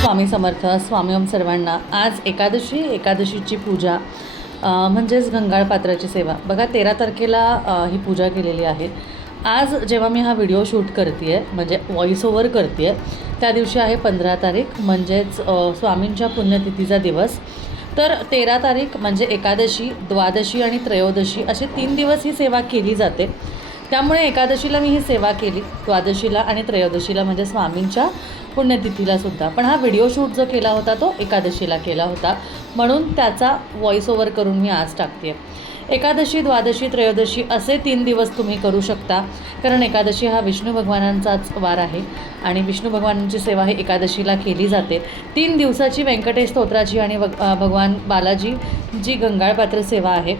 स्वामी समर्थ. स्वामी ओम सर्वांना. आज एकादशीची पूजा म्हणजेच घंगाळ पात्राची सेवा. बघा 13 तारखेला ही पूजा केलेली आहे. आज जेव्हा मी हा व्हिडिओ शूट करते आहे म्हणजे व्हॉइस ओव्हर करते आहे त्या दिवशी आहे 15 तारीख म्हणजेच स्वामींच्या पुण्यतिथीचा दिवस. तर 13 तारीख म्हणजे एकादशी, द्वादशी आणि त्रयोदशी असे 3 दिवस ही सेवा केली जाते. त्यामुळे एकादशीला मी ही सेवा केली, द्वादशीला आणि त्रयोदशीला म्हणजे स्वामींच्या पुण्यतिथीलासुद्धा. पण हा व्हिडिओ शूट जो केला होता तो एकादशीला केला होता, म्हणून त्याचा व्हॉइस ओव्हर करून मी आज टाकते आहे. एकादशी, द्वादशी, त्रयोदशी असे 3 दिवस तुम्ही करू शकता, कारण एकादशी हा विष्णू भगवानांचाच वार आहे आणि विष्णू भगवानांची सेवा ही एकादशीला केली जाते. 3 दिवसाची व्यंकटेश स्तोत्राची आणि भगवान बालाजी जी घंगाळपात्र सेवा आहे,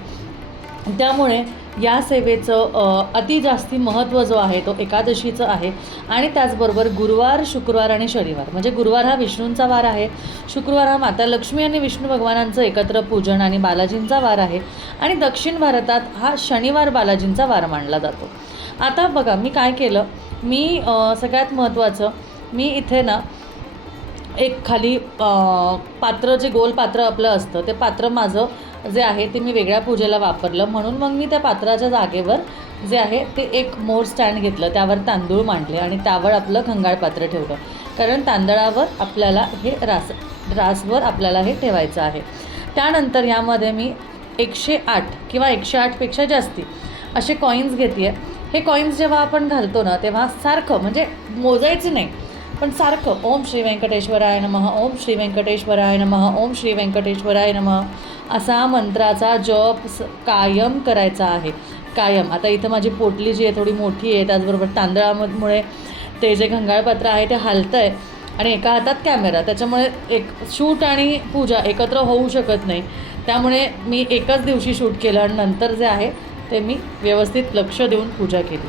त्यामुळे या सेवेचं अति जास्ती महत्त्व जो आहे तो एकादशीचं आहे. आणि त्याचबरोबर गुरुवार, शुक्रवार आणि शनिवार म्हणजे गुरुवार हा विष्णूंचा वार आहे, शुक्रवार हा माता लक्ष्मी आणि विष्णू भगवानांचं एकत्र पूजन आणि बालाजींचा वार आहे, आणि दक्षिण भारतात हा शनिवार बालाजींचा वार मानला जातो. आता बघा मी काय केलं, मी सगळ्यात महत्त्वाचं मी इथे ना एक खाली पात्र, जे गोल पात्र आपलं असतं ते पात्र माझं जे आहे ते मी वेगळ्या पूजेला वापरलं, म्हणून मग मी त्या पात्राच्या जागेवर जे आहे ते एक मोर स्टँड घेतलं, त्यावर तांदूळ मांडले आणि त्यावर आपलं घंगाळ पात्र ठेवलं, कारण तांदळावर आपल्याला हे रासवर आपल्याला हे ठेवायचं आहे. त्यानंतर यामध्ये मी 108 किंवा 108पेक्षा जास्ती असे कॉईन्स घेते आहे. हे कॉईन्स जेव्हा आपण घालतो ना तेव्हा सारखं म्हणजे मोजायचं नाही, पण सारखं ओम श्री व्यंकटेश्वराय नमः, ओम श्री व्यंकटेश्वराय नमः, ओम श्री व्यंकटेश्वराय नमः असा मंत्राचा जप कायम करायचा आहे, कायम. आता इथं माझी पोटली जी आहे थोडी मोठी आहे, त्याचबरोबर तांदळामुळे ते जे घंगाळपात्र आहे ते हलतं आहे आणि एका हातात कॅमेरा, त्याच्यामुळे एक शूट आणि पूजा एकत्र होऊ शकत नाही. त्यामुळे मी एकच दिवशी शूट केलं आणि नंतर जे आहे ते मी व्यवस्थित लक्ष देऊन पूजा केली.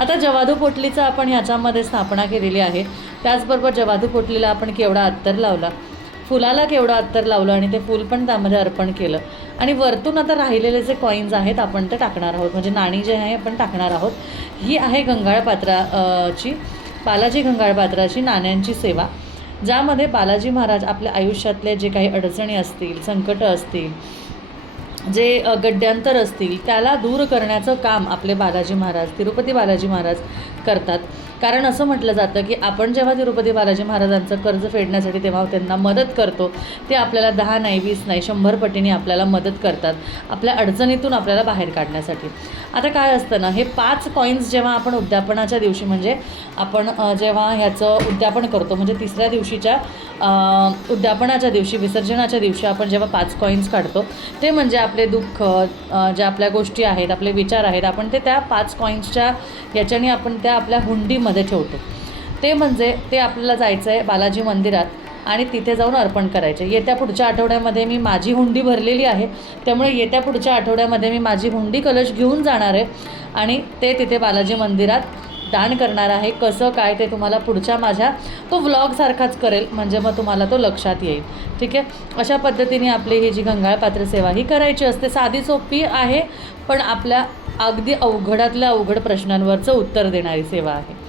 आता जवादू पोटलीचं आपण ह्याच्यामध्ये स्थापना केलेली आहे. त्याचबरोबर जवादू पोटलीला आपण केवढा अत्तर लावला, फुलाला केवढं अत्तर लावलं आणि ते फूल पण त्यामध्ये अर्पण केलं. आणि वरतून आता राहिलेले जे कॉईन्स आहेत आपण ते टाकणार आहोत, म्हणजे नाणी जे आहे आपण टाकणार आहोत. ही आहे घंगाळपात्राची, बालाजी घंगाळपात्राची नाण्यांची सेवा, ज्यामध्ये बालाजी महाराज आपल्या आयुष्यातले जे काही अडचणी असतील, संकटं असतील, जे गड्ड्यांतर असतील त्याला दूर करण्याचं काम आपले बालाजी महाराज, तिरुपती बालाजी महाराज करतात. कारण असं म्हटलं जातं की आपण जेव्हा तिरुपती बालाजी महाराजांचं कर्ज फेडण्यासाठी तेव्हा त्यांना मदत करतो, ते आपल्याला 10 नाही 20 नाही 100 पटीने आपल्याला मदत करतात आपल्या अडचणीतून आपल्याला बाहेर काढण्यासाठी. आता काय असतं ना, हे 5 कॉईन्स जेव्हा आपण उद्यापनाच्या दिवशी म्हणजे आपण जेव्हा ह्याचं उद्यापन करतो म्हणजे 3ऱ्या दिवशीच्या उद्यापनाच्या दिवशी, विसर्जनाच्या दिवशी आपण जेव्हा 5 कॉईन्स काढतो, ते म्हणजे आपले दुःख, ज्या आपल्या गोष्टी आहेत, आपले विचार आहेत, आपण ते त्या 5 कॉईन्सच्या याच्याने आपण त्या आपल्या हुंडीमध्ये ठेवतो. ते म्हणजे ते आपल्याला जायचं आहे बालाजी मंदिरात आणि तिथे जाऊन अर्पण करायचे. येत्या पुढच्या आठवड्यामध्ये मी माझी हुंडी भरलेली आहे, त्यामुळे येत्या पुढच्या आठवड्यामध्ये मी माझी हुंडी कलश घेऊन जाणार आहे आणि ते तिथे बालाजी मंदिरात दान करणार आहे. कसं काय ते तुम्हाला पुढच्या माझ्या तो व्लॉगसारखाच करेल, म्हणजे मग तुम्हाला तो लक्षात येईल. ठीक आहे, अशा पद्धतीने आपली ही जी घंगाळपात्र सेवा ही करायची असते. साधी सोपी आहे, पण आपल्या अगदी अवघडातल्या अवघड प्रश्नांवरचं उत्तर देणारी सेवा आहे.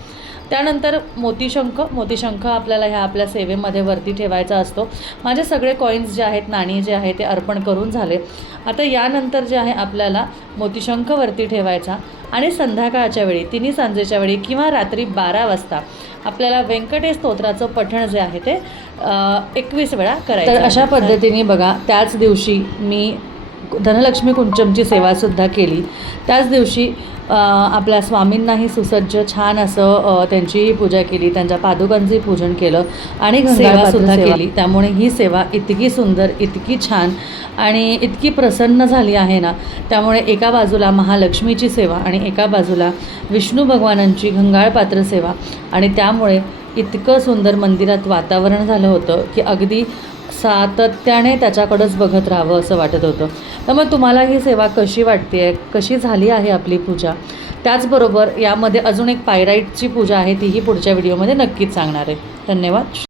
त्यानंतर मोतीशंख आपल्याला ह्या आपल्या सेवेमध्ये वरती ठेवायचा असतो. माझे सगळे कॉईन्स जे आहेत, नाणी जे आहे ते अर्पण करून झाले. आता यानंतर जे आहे आपल्याला मोतीशंख वरती ठेवायचा आणि संध्याकाळच्या वेळी 3 सांजेच्या वेळी किंवा रात्री 12 वाजता आपल्याला व्यंकटेश स्तोत्राचं पठण जे आहे ते 21 वेळा करायचं. तर अशा पद्धतीने बघा, त्याच दिवशी मी धनलक्ष्मी कुंचमची सेवासुद्धा केली. त्याच दिवशी आपल्या स्वामींनाही सुसज्ज छान असं त्यांचीही पूजा केली, त्यांच्या पादुकांचंही पूजन केलं आणि सेवासुद्धा केली. त्यामुळे ही सेवा इतकी सुंदर, इतकी छान आणि इतकी प्रसन्न झाली आहे ना. त्यामुळे एका बाजूला महालक्ष्मीची सेवा आणि एका बाजूला विष्णू भगवानांची घंगाळपात्र सेवा, आणि त्यामुळे इतकं सुंदर मंदिरात वातावरण झालं होतं की अगदी सातत्याने त्याच्याकडंच बघत राहावं असं वाटत होतं. त्यामुळे तुम्हाला ही सेवा कशी वाटते आहे, कशी झाली आहे आपली पूजा. त्याचबरोबर यामध्ये अजून एक पायराईटची पूजा आहे, तीही पुढच्या व्हिडिओमध्ये नक्कीच सांगणार आहे. धन्यवाद.